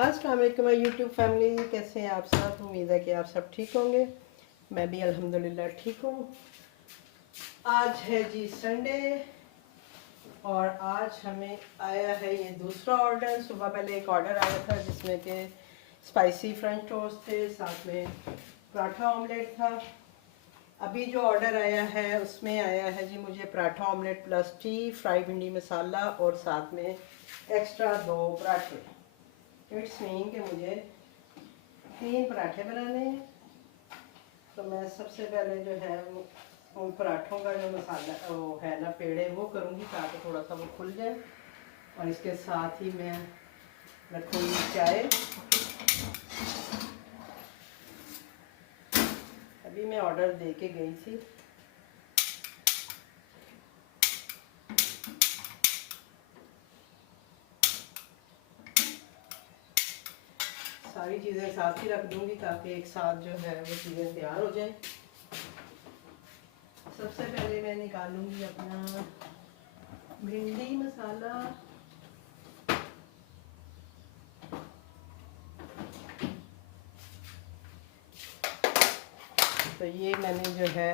अस्सलाम वालेकुम my YouTube family, कैसे हैं आप सब। उम्मीद है कि आप सब ठीक होंगे। मैं भी अल्हम्दुलिल्लाह ठीक हूँ। आज है जी संडे और आज हमें आया है ये दूसरा ऑर्डर। सुबह पहले एक ऑर्डर आया था जिसमें कि स्पाइसी फ्रेंच टोस्ट थे, साथ में पराठा ऑमलेट था। अभी जो ऑर्डर आया है उसमें आया है जी मुझे paratha omelette plus T, fry भिंडी मसाला और साथ में एक्स्ट्रा 2 पराठे। इट्स मीन कि मुझे 3 पराठे बनाने हैं। तो मैं सबसे पहले जो है वो उन पराठों का जो मसाला वो है ना पेड़े वो करूँगी ताकि थोड़ा सा वो खुल जाए। और इसके साथ ही मैं रखूँगी चाय। अभी मैं ऑर्डर दे के गई थी। सारी चीज़ें साथ ही रख दूँगी ताकि एक साथ जो है वो चीज़ें तैयार हो जाए। सबसे पहले मैं निकालूंगी अपना भिंडी मसाला। तो ये मैंने जो है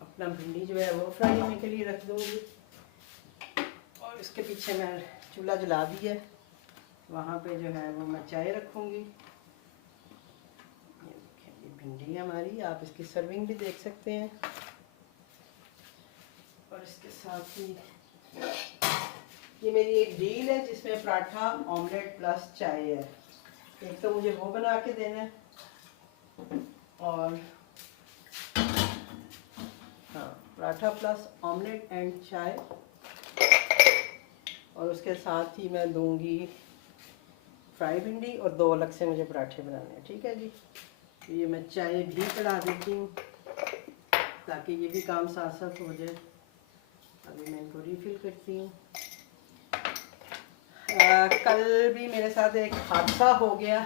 अपना भिंडी जो है वो फ्राई होने के लिए रख दूंगी। और इसके पीछे मैं चूल्हा जला दी है, वहाँ पे जो है वो मैं चाय रखूँगी। ये देखिए ये भिंडी हमारी, आप इसकी सर्विंग भी देख सकते हैं। और इसके साथ ही ये मेरी एक डील है जिसमें पराठा ऑमलेट प्लस चाय है। एक तो मुझे वो बना के देना है और हाँ पराठा प्लस ऑमलेट एंड चाय। और उसके साथ ही मैं दूंगी फ्राई भिंडी और 2 अलग से मुझे पराठे बनाने हैं। ठीक है जी। तो ये मैं चाय भी चढ़ा देती हूँ ताकि ये भी काम साथ साथ हो जाए। अभी मैं इनको रिफ़िल करती हूँ। कल भी मेरे साथ एक हादसा हो गया।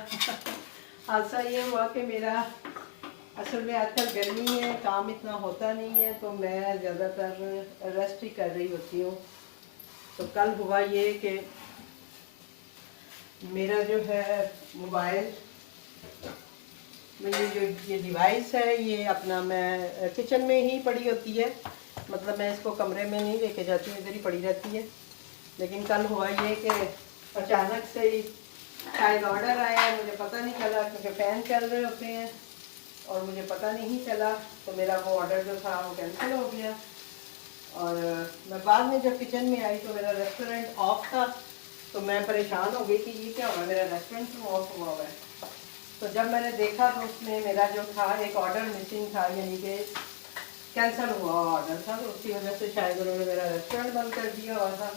हादसा ये हुआ कि मेरा असल में आजकल गर्मी है, काम इतना होता नहीं है, तो मैं ज़्यादातर रेस्ट ही कर रही होती हूँ। तो कल हुआ ये कि मेरा जो है मोबाइल, मेरी जो ये डिवाइस है ये अपना मैं किचन में ही पड़ी होती है। मतलब मैं इसको कमरे में नहीं लेके जाती हूँ, इधर ही पड़ी रहती है। लेकिन कल हुआ ये कि अचानक से ही शायद ऑर्डर आया, मुझे पता नहीं चला क्योंकि फ़ैन चल रहे होते हैं और मुझे पता नहीं चला। तो मेरा वो ऑर्डर जो था वो कैंसिल हो गया। और मैं बाद में जब किचन में आई तो मेरा रेस्टोरेंट ऑफ था। तो मैं परेशान हो गई कि ये क्या हुआ, मेरा रेस्टोरेंट क्यों ऑफ हुआ हुआ है। तो जब मैंने देखा तो उसमें मेरा जो था एक ऑर्डर मिसिंग था, यानी कि कैंसिल हुआ ऑर्डर था। तो उसकी वजह से शायद उन्होंने मेरा रेस्टोरेंट बंद कर दिया हुआ था।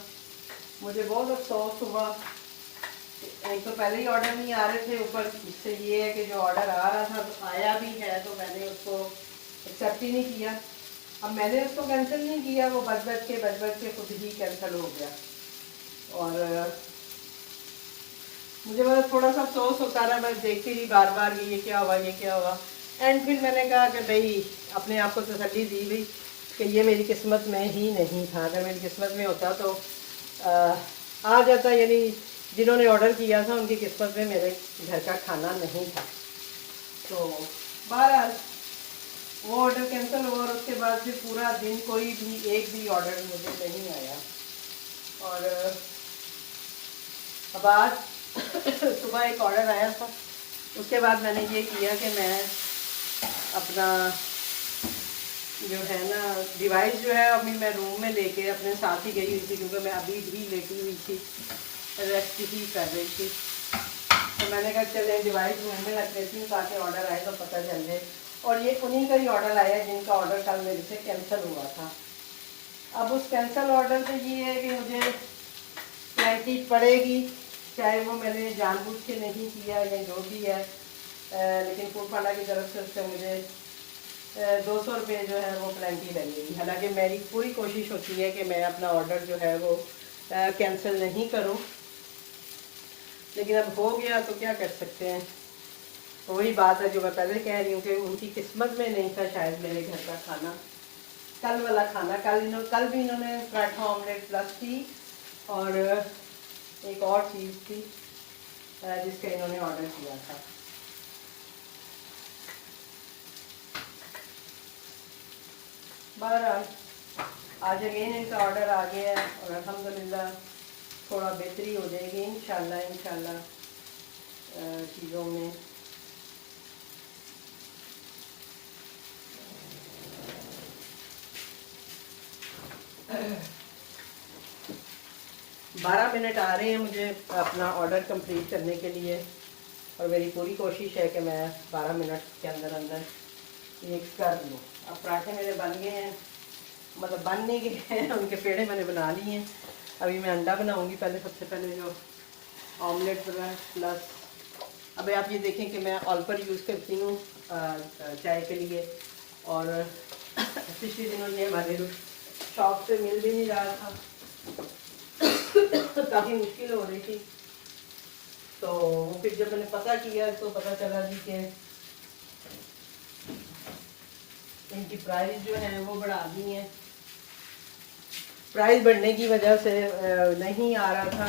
मुझे बहुत अफसोस हुआ। एक तो पहले ही ऑर्डर नहीं आ रहे थे, ऊपर इससे ये है कि जो ऑर्डर आ रहा था तो आया भी है तो मैंने उसको एक्सेप्ट ही नहीं किया। अब मैंने उसको कैंसिल नहीं किया, वो बच बच के खुद ही कैंसिल हो गया। और मुझे बस थोड़ा सा अफसोस होता रहा, मैं देखती रही बार बार ये क्या हुआ ये क्या हुआ। एंड फिर मैंने कहा कि भाई अपने आप को तसल्ली दी भाई कि ये मेरी किस्मत में ही नहीं था। अगर मेरी किस्मत में होता तो आ जाता, यानी जिन्होंने ऑर्डर किया था उनकी किस्मत में मेरे घर का खाना नहीं था। तो बहरहाल वो ऑर्डर कैंसिल हुआ और उसके बाद फिर पूरा दिन कोई भी एक भी ऑर्डर मुझे नहीं आया। और अब आज सुबह एक ऑर्डर आया था। उसके बाद मैंने ये किया कि मैं अपना जो है ना डिवाइस जो है अभी मैं रूम में लेके अपने साथ ही गई हुई थी, क्योंकि मैं अभी भी लेटी हुई थी, रेस्ट ही कर रही थी। तो मैंने कहा चले डिवाइस रूम में रख लेती हूँ ताकि ऑर्डर आए तो पता चल जाए। और ये उन्हीं का ही ऑर्डर आया जिनका ऑर्डर कल मेरे से कैंसिल हुआ था। अब उस कैंसिल ऑर्डर से ये है कि मुझे पेनल्टी पड़ेगी, चाहे वो मैंने जानबूझ के नहीं किया या जो भी है। लेकिन फूड पांडा की तरफ से उससे मुझे 200 रुपये जो है वो पेनल्टी लगेगी। हालांकि मेरी पूरी कोशिश होती है कि मैं अपना ऑर्डर जो है वो कैंसिल नहीं करूं, लेकिन अब हो गया तो क्या कर सकते हैं। तो वही बात है जो मैं पहले कह रही हूँ कि उनकी किस्मत में नहीं था शायद मेरे घर का खाना। कल वाला खाना, कल भी इन्होंने पराठा ऑमलेट प्लस टी और एक और चीज़ थी जिसका इन्होंने ऑर्डर किया था। बहरहाल आज अगेन इनका ऑर्डर आ गया है और अल्हम्दुलिल्लाह थोड़ा बेहतरी हो जाएगी इंशाल्लाह चीज़ों में। बारह मिनट आ रहे हैं मुझे अपना ऑर्डर कंप्लीट करने के लिए और मेरी पूरी कोशिश है कि मैं 12 मिनट के अंदर अंदर ये कर लूँ। अब पराठे मेरे बन गए हैं, मतलब बन नहीं गए हैं, उनके पेड़े मैंने बना लिए हैं। अभी मैं अंडा बनाऊंगी पहले, सबसे पहले जो ऑमलेट प्लस। अब आप ये देखें कि मैं ऑल्पर यूज़ करती हूँ चाय के लिए, और पिछले दिनों ये हमारे शॉप से मिल भी नहीं रहा था तो काफ़ी मुश्किल हो रही थी। तो फिर जब मैंने पता किया तो पता चला जी कि इनकी प्राइस जो है वो बढ़ा दी है। प्राइस बढ़ने की वजह से नहीं आ रहा था,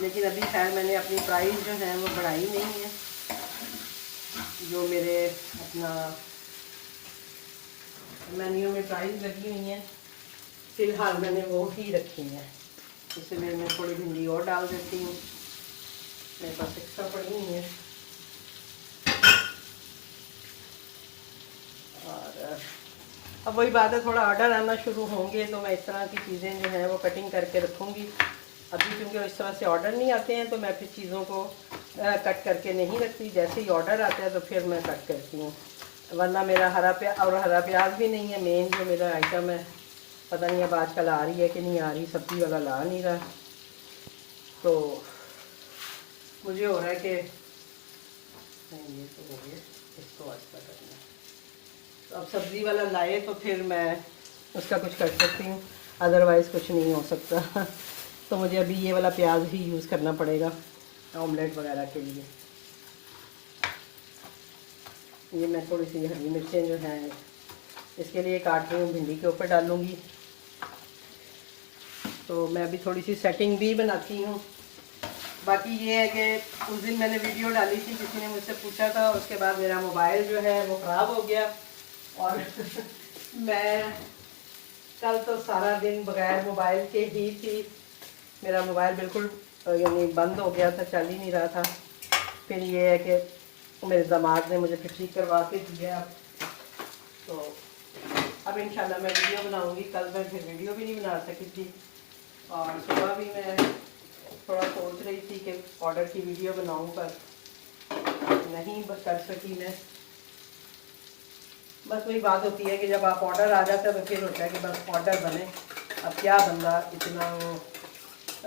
लेकिन अभी खैर मैंने अपनी प्राइस जो है वो बढ़ाई नहीं है। जो मेरे अपना मेन्यू में प्राइस लगी हुई है फ़िलहाल मैंने वो ही रखी है। इसलिए मैं थोड़ी भिंडी और डाल देती हूँ, मेरे पास एक्स्ट्रा पड़ी हुई है। और अब वही बात है, थोड़ा ऑर्डर आना शुरू होंगे तो मैं इस तरह की चीज़ें जो हैं वो कटिंग करके रखूँगी। अभी क्योंकि इस तरह से ऑर्डर नहीं आते हैं तो मैं फिर चीज़ों को कट करके नहीं रखती। जैसे ही ऑर्डर आता है तो फिर मैं कट करती हूँ, वरना मेरा हरा प्याज भी नहीं है। मेन जो मेरा आइटम है, पता नहीं अब आजकल आ रही है कि नहीं आ रही, सब्ज़ी वाला ला नहीं रहा, तो मुझे हो रहा है कि नहीं, ये तो हो गया, इसको अच्छा करना। तो अब सब्ज़ी वाला लाए तो फिर मैं उसका कुछ कर सकती हूँ, अदरवाइज़ कुछ नहीं हो सकता तो मुझे अभी ये वाला प्याज ही यूज़ करना पड़ेगा ऑमलेट वगैरह के लिए। ये मैं थोड़ी सी हरी मिर्चें जो हैं इसके लिए काट रही हूँ, भिंडी के ऊपर डालूँगी। तो मैं अभी थोड़ी सी सेटिंग भी बनाती हूँ। बाकी ये है कि उस दिन मैंने वीडियो डाली थी, किसी ने मुझसे पूछा था, उसके बाद मेरा मोबाइल जो है वो ख़राब हो गया और मैं कल तो सारा दिन बगैर मोबाइल के ही थी। मेरा मोबाइल बिल्कुल यानी बंद हो गया था, चल ही नहीं रहा था। फिर ये है कि मेरे दामाद ने मुझे फिर ठीक करवा के दिया। तो अब इंशाल्लाह मैं वीडियो बनाऊंगी। कल मैं फिर वीडियो भी नहीं बना सकी थी और सुबह भी मैं थोड़ा सोच रही थी कि ऑर्डर की वीडियो बनाऊं, पर नहीं कर सकी मैं। बस वही बात होती है कि जब आप ऑर्डर आ जाता है तो फिर होता है कि बस ऑर्डर बने। अब क्या बंदा इतना वो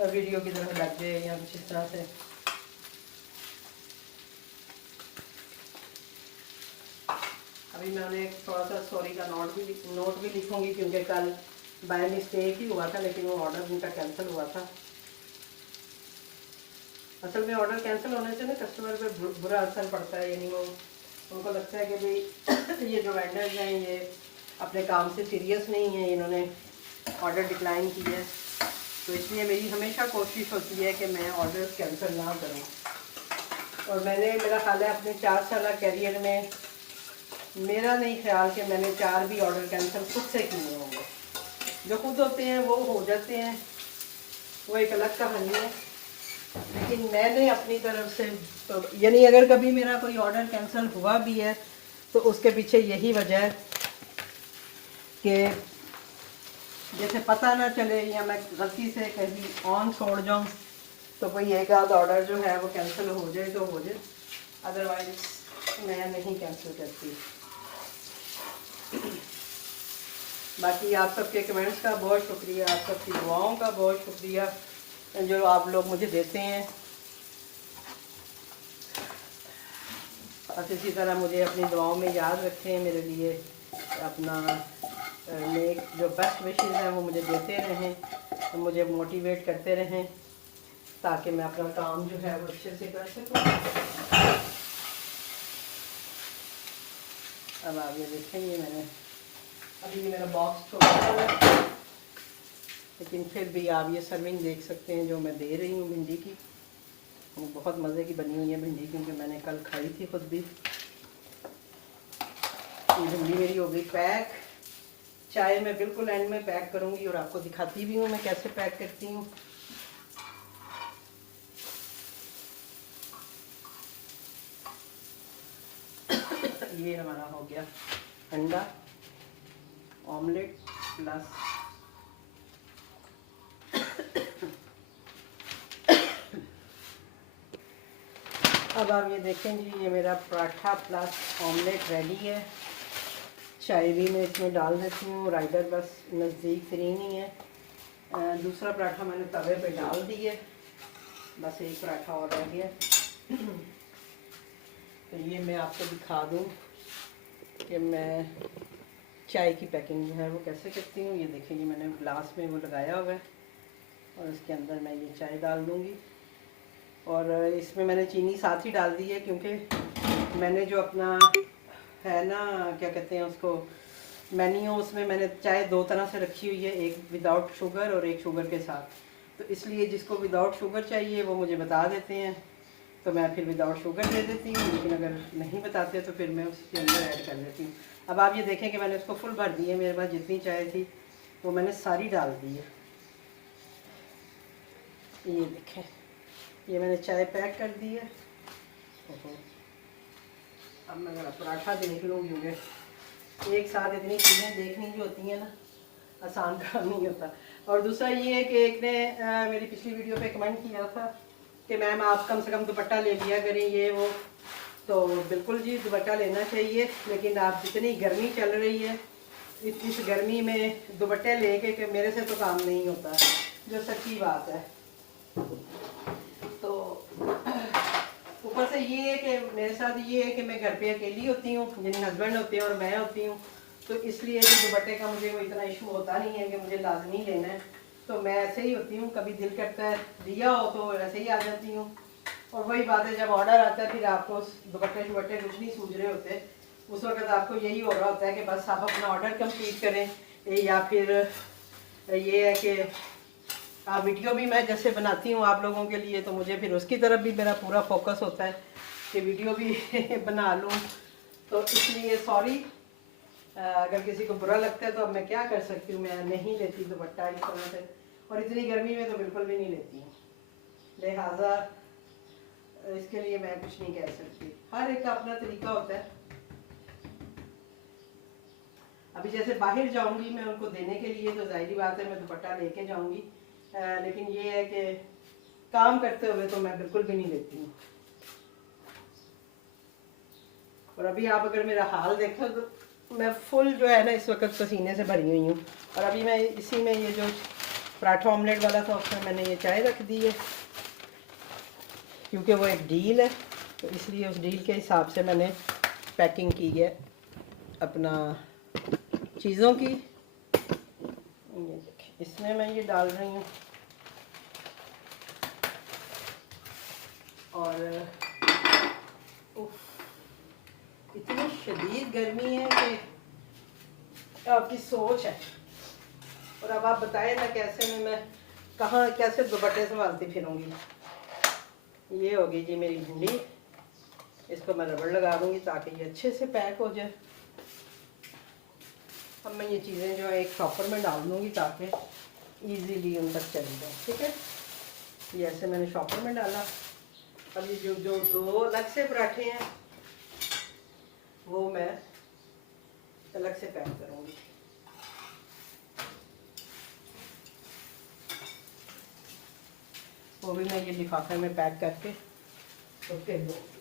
वीडियो की तरफ लग जाए या कुछ इस तरह से। अभी मैंने थोड़ा सा सॉरी का नोट भी लिखूंगी, क्योंकि कल बाय मिस्टेक ही हुआ था, लेकिन वो ऑर्डर उनका कैंसिल हुआ था। असल में ऑर्डर कैंसिल होने से ना कस्टमर पे बुरा असर पड़ता है, यानी वो उनको लगता है कि भाई ये जो वेंडर्स हैं ये अपने काम से सीरियस नहीं है, इन्होंने ऑर्डर डिक्लाइन की है। तो इसलिए मेरी हमेशा कोशिश होती है कि मैं ऑर्डर कैंसिल ना करूं। और मेरा ख्याल है अपने 4 साल कैरियर में मेरा नहीं ख्याल कि मैंने 4 भी ऑर्डर कैंसिल खुद से किए होंगे। जो खुद होते हैं वो हो जाते हैं, वो एक अलग कहानी है। लेकिन मैंने अपनी तरफ से तो यानी अगर कभी मेरा कोई ऑर्डर कैंसिल हुआ भी है तो उसके पीछे यही वजह है कि जैसे पता ना चले या मैं गलती से कहीं ऑन छोड़ जाऊं तो कोई एक आध ऑर्डर जो है वो कैंसिल हो जाए तो हो जाए, अदरवाइज मैं नहीं कैंसिल करती। बाकी आप सबके कमेंट्स का बहुत शुक्रिया, आप सबकी दुआओं का बहुत शुक्रिया जो आप लोग मुझे देते हैं। और इसी तरह मुझे अपनी दुआओं में याद रखें, मेरे लिए अपना नेक जो बेस्ट विशेस हैं वो मुझे देते रहें, तो मुझे मोटिवेट करते रहें ताकि मैं अपना काम जो है वो अच्छे से कर सकूं। अब आप ये देखेंगे मैंने अभी ये मेरा बॉक्स छोटा है, लेकिन फिर भी आप ये सर्विंग देख सकते हैं जो मैं दे रही हूँ भिंडी की। बहुत मज़े की बनी हुई है भिंडी, क्योंकि मैंने कल खाई थी खुद भी। ये भिंडी मेरी हो गई पैक। चाय मैं बिल्कुल एंड में पैक करूँगी और आपको दिखाती भी हूँ मैं कैसे पैक करती हूँ। ये हमारा हो गया अंडा ऑमलेट प्लस अब आप ये देखें जी, ये मेरा पराठा प्लस ऑमलेट रेडी है। चाय भी मैं इसमें डाल देती हूँ। राइडर बस नज़दीक तरीन ही है। दूसरा पराठा मैंने तवे पे डाल दी है, बस एक पराठा और रह गया। तो ये मैं आपको दिखा दूँ कि मैं चाय की पैकिंग जो है वो कैसे करती हूँ। ये देखिए, ये मैंने ग्लास में वो लगाया हुआ है और इसके अंदर मैं ये चाय डाल दूँगी। और इसमें मैंने चीनी साथ ही डाल दी है, क्योंकि मैंने जो अपना है ना, क्या कहते हैं उसको, मेन्यू, उसमें मैंने चाय दो तरह से रखी हुई है, एक विदाउट शुगर और एक शुगर के साथ। तो इसलिए जिसको विदाउट शुगर चाहिए वो मुझे बता देते हैं, तो मैं फिर विदाउट शुगर दे देती हूँ। लेकिन अगर नहीं बताते तो फिर मैं उसके अंदर ऐड कर देती हूँ। अब आप ये देखें कि मैंने उसको फुल भर दी है। मेरे पास जितनी चाय थी वो मैंने सारी डाल दी है। ये देखें, ये मैंने चाय पैक कर दी है। अब मैं ज़रा पराठा देख लूँगी, मुझे एक साथ इतनी चीज़ें देखनी जो होती हैं ना, आसान काम नहीं होता। और दूसरा ये है कि एक ने मेरी पिछली वीडियो पे कमेंट किया था कि मैम आप कम से कम दुपट्टा ले लिया करें, ये वो। तो बिल्कुल जी, दुपट्टा लेना चाहिए, लेकिन आप जितनी गर्मी चल रही है, इस गर्मी में दुपट्टे लेके कि मेरे से तो काम नहीं होता, जो सच्ची बात है। तो ऊपर से ये है कि मेरे साथ ये है कि मैं घर पे अकेली होती हूँ, जिन हस्बैंड होते हैं और मैं होती हूँ, तो इसलिए भी दुपट्टे का मुझे कोई इतना इशू होता नहीं है कि मुझे लाजमी लेना है। तो मैं ऐसे ही होती हूँ, कभी दिल करता है दिया हो तो ऐसे ही आ जाती हूँ। और वही बात है, जब ऑर्डर आता है फिर आपको दुपट्टे शुपट्टे कुछ नहीं सूझ रहे होते, उस वक्त आपको यही हो रहा होता है कि बस आप अपना ऑर्डर कंप्लीट करें। या फिर ये है कि आप वीडियो भी मैं जैसे बनाती हूँ आप लोगों के लिए, तो मुझे फिर उसकी तरफ भी मेरा पूरा फोकस होता है कि वीडियो भी बना लूँ। तो इसलिए सॉरी अगर किसी को बुरा लगता है, तो अब मैं क्या कर सकती हूँ, मैं नहीं लेती दुपट्टा इस तरह से, और इतनी गर्मी में तो बिल्कुल भी नहीं लेती हूँ। लिहाजा इसके लिए मैं कुछ नहीं कह सकती, हर एक का अपना तरीका होता है। अभी जैसे बाहर जाऊंगी मैं उनको देने के लिए, तो जाहिर बात है मैं दुपट्टा लेके जाऊंगी, लेकिन ये है कि काम करते हुए तो मैं बिल्कुल भी नहीं लेती हूँ। और अभी आप अगर मेरा हाल देखो तो मैं फुल जो है ना इस वक्त पसीने से भरी हुई हूँ। और अभी मैं इसी में ये जो पराठा ऑमलेट वाला था उसमें मैंने ये चाय रख दी है, क्योंकि वो एक डील है, तो इसलिए उस डील के हिसाब से मैंने पैकिंग की है अपना चीज़ों की। ये देखिए, इसमें मैं ये डाल रही हूँ। और इतनी शदीद गर्मी है कि आपकी सोच है। और अब आप बताएं ना कैसे मैं कहाँ कैसे दुपट्टे संभालती फिरूंगी। ये होगी जी मेरी भिंडी, इसको मैं रबड़ लगा दूंगी ताकि ये अच्छे से पैक हो जाए। अब मैं ये चीज़ें जो है एक शॉपर में डाल दूंगी ताकि इजीली उन तक चली जाए। ठीक है, ये ऐसे मैंने शॉपर में डाला। अब ये जो दो अलग से पराठे हैं वो मैं अलग से पैक करूंगी। वो भी मैं ये लिफाफे में पैक करके तो फिर दूँगी।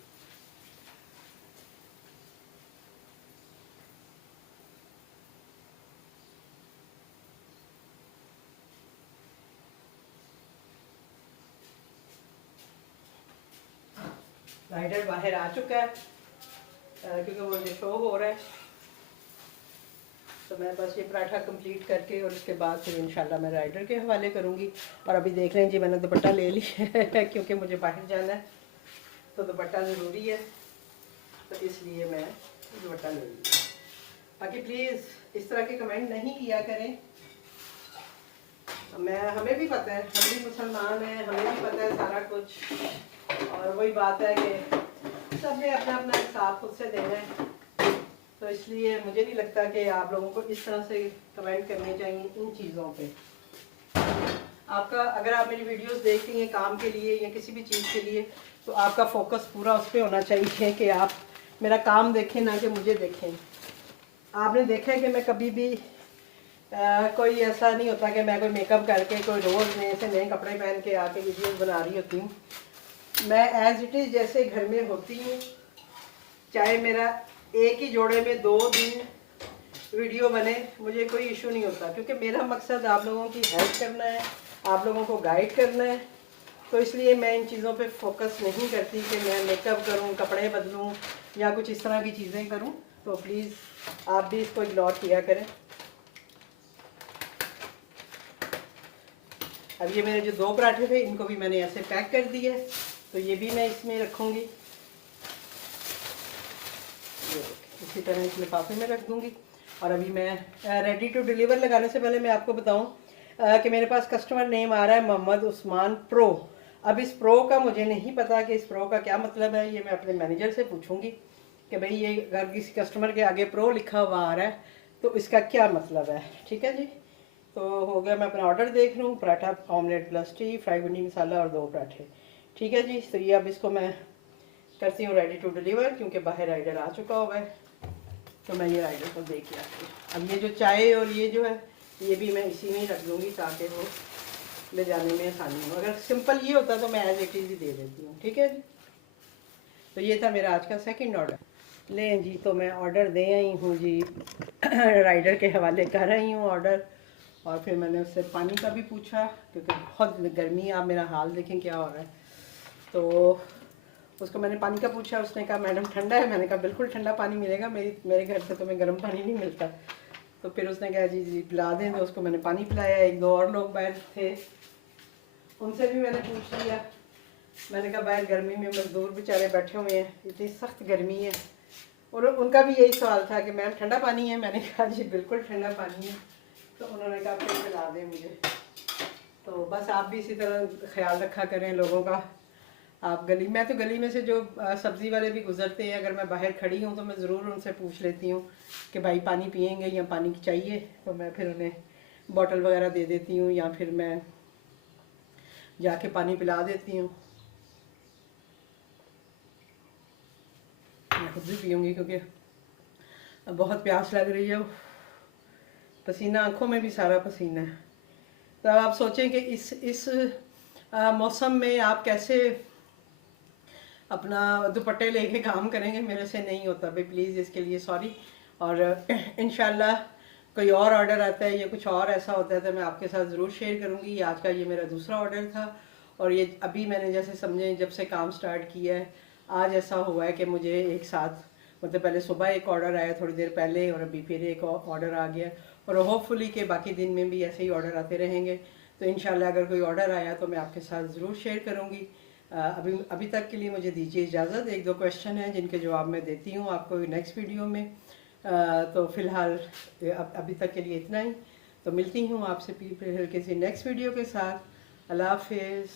राइडर बाहर आ चुका है क्योंकि वो ये शो हो रहा है, तो मैं बस ये पराठा कंप्लीट करके और उसके बाद फिर इंशाल्लाह मैं राइडर के हवाले करूँगी। और अभी देख लें जी, मैंने दुपट्टा ले लिया है क्योंकि मुझे बाहर जाना है, तो दुपट्टा ज़रूरी है, तो इसलिए मैं दुपट्टा ले लिया। बाकी प्लीज़ इस तरह के कमेंट नहीं किया करें। हमें भी पता है, हम भी मुसलमान हैं, हमें भी पता है सारा कुछ। और वही बात है कि सबने अपना अपना हिसाब खुद से देना है, तो इसलिए मुझे नहीं लगता कि आप लोगों को इस तरह से कमेंट करने चाहिए इन चीज़ों पे। आपका अगर आप मेरी वीडियोस देख रही हैं काम के लिए या किसी भी चीज़ के लिए, तो आपका फोकस पूरा उस पर होना चाहिए कि आप मेरा काम देखें, ना कि मुझे देखें। आपने देखा है कि मैं कभी भी कोई ऐसा नहीं होता कि मैं कोई मेकअप करके कोई रोज़ नए से नए कपड़े पहन के आके वीडियोस बना रही होती हूँ। मैं एज इट इज़ जैसे घर में होती हूँ, चाहे मेरा एक ही जोड़े में 2 दिन वीडियो बने, मुझे कोई इशू नहीं होता, क्योंकि मेरा मकसद आप लोगों की हेल्प करना है, आप लोगों को गाइड करना है। तो इसलिए मैं इन चीज़ों पे फोकस नहीं करती कि मैं मेकअप करूं, कपड़े बदलूं या कुछ इस तरह की चीज़ें करूं। तो प्लीज़ आप भी इसको इग्नोर किया करें। अब ये मेरे जो 2 पराठे थे, इनको भी मैंने ऐसे पैक कर दिए, तो ये भी मैं इसमें रखूँगी, इसी तरह इस लिफाफे में रख दूँगी। और अभी मैं रेडी टू डिलीवर लगाने से पहले मैं आपको बताऊँ कि मेरे पास कस्टमर नेम आ रहा है मोहम्मद उस्मान प्रो। अब इस प्रो का मुझे नहीं पता कि इस प्रो का क्या मतलब है, ये मैं अपने मैनेजर से पूछूंगी कि भाई ये अगर किसी कस्टमर के आगे प्रो लिखा हुआ आ रहा है तो इसका क्या मतलब है। ठीक है जी, तो हो गया। मैं अपना ऑर्डर देख लूँ, paratha omelette plus T, fry भिंडी मसाला और 2 पराठे। ठीक है जी, तो ये अब इसको मैं करती हूँ रेडी टू डिलीवर, क्योंकि बाहर राइडर आ चुका हुआ है, तो मैं ये राइडर को दे के आती हूँ। अब ये जो चाय और ये जो है ये भी मैं इसी में ही रख दूँगी ताकि वो ले जाने में आसानी हो। अगर सिंपल ये होता तो मैं एज इट इज़ ही दे देती हूँ। ठीक है जी, तो ये था मेरा आज का सेकंड ऑर्डर। लें जी, तो मैं ऑर्डर दे आई हूँ जी राइडर के हवाले कर रही हूँ ऑर्डर। और फिर मैंने उससे पानी का भी पूछा, क्योंकि बहुत गर्मी है, आप मेरा हाल देखें क्या हो रहा है। तो उसको मैंने पानी का पूछा, उसने कहा मैडम ठंडा है। मैंने कहा बिल्कुल ठंडा पानी मिलेगा, मेरे घर से तुम्हें गर्म पानी नहीं मिलता। तो फिर उसने कहा जी जी पिला दें, तो उसको मैंने पानी पिलाया। 1-2 और लोग बाहर थे, उनसे भी मैंने पूछ लिया। मैंने कहा बाहर गर्मी में मजदूर बेचारे बैठे हुए हैं, इतनी सख्त गर्मी है, और उनका भी यही सवाल था कि मैम ठंडा पानी है। मैंने कहा जी बिल्कुल ठंडा पानी है। तो उन्होंने कहा फिर पिला दें मुझे। तो बस आप भी इसी तरह ख्याल रखा करें लोगों का। आप मैं तो गली में से जो सब्ज़ी वाले भी गुजरते हैं, अगर मैं बाहर खड़ी हूँ तो मैं ज़रूर उनसे पूछ लेती हूँ कि भाई पानी पियेंगे या पानी चाहिए, तो मैं फिर उन्हें बॉटल वगैरह दे देती हूँ या फिर मैं जाके पानी पिला देती हूँ। मैं खुद भी पीऊँगी क्योंकि बहुत प्यास लग रही है, पसीना आँखों में भी सारा पसीना है। तो अब आप सोचें कि इस मौसम में आप कैसे अपना दुपट्टे लेके काम करेंगे। मेरे से नहीं होता भाई, प्लीज़ इसके लिए सॉरी। और इंशाल्लाह कोई और ऑर्डर आता है या कुछ और ऐसा होता है तो मैं आपके साथ ज़रूर शेयर करूँगी। आज का ये मेरा दूसरा ऑर्डर था, और ये अभी मैंने जैसे समझे जब से काम स्टार्ट किया है, आज ऐसा हुआ है कि मुझे एक साथ, मतलब पहले सुबह एक ऑर्डर आया थोड़ी देर पहले, और अभी फिर एक ऑर्डर आ गया, और होपफुली कि बाकी दिन में भी ऐसे ही ऑर्डर आते रहेंगे। तो इंशाल्लाह अगर कोई ऑर्डर आया तो मैं आपके साथ ज़रूर शेयर करूँगी। अभी तक के लिए मुझे दीजिए इजाज़त। 1-2 क्वेश्चन हैं जिनके जवाब मैं देती हूँ आपको नेक्स्ट वीडियो में। तो फ़िलहाल अभी तक के लिए इतना ही। तो मिलती हूँ आपसे फिर किसी नेक्स्ट वीडियो के साथ। अल्लाह हाफिज़।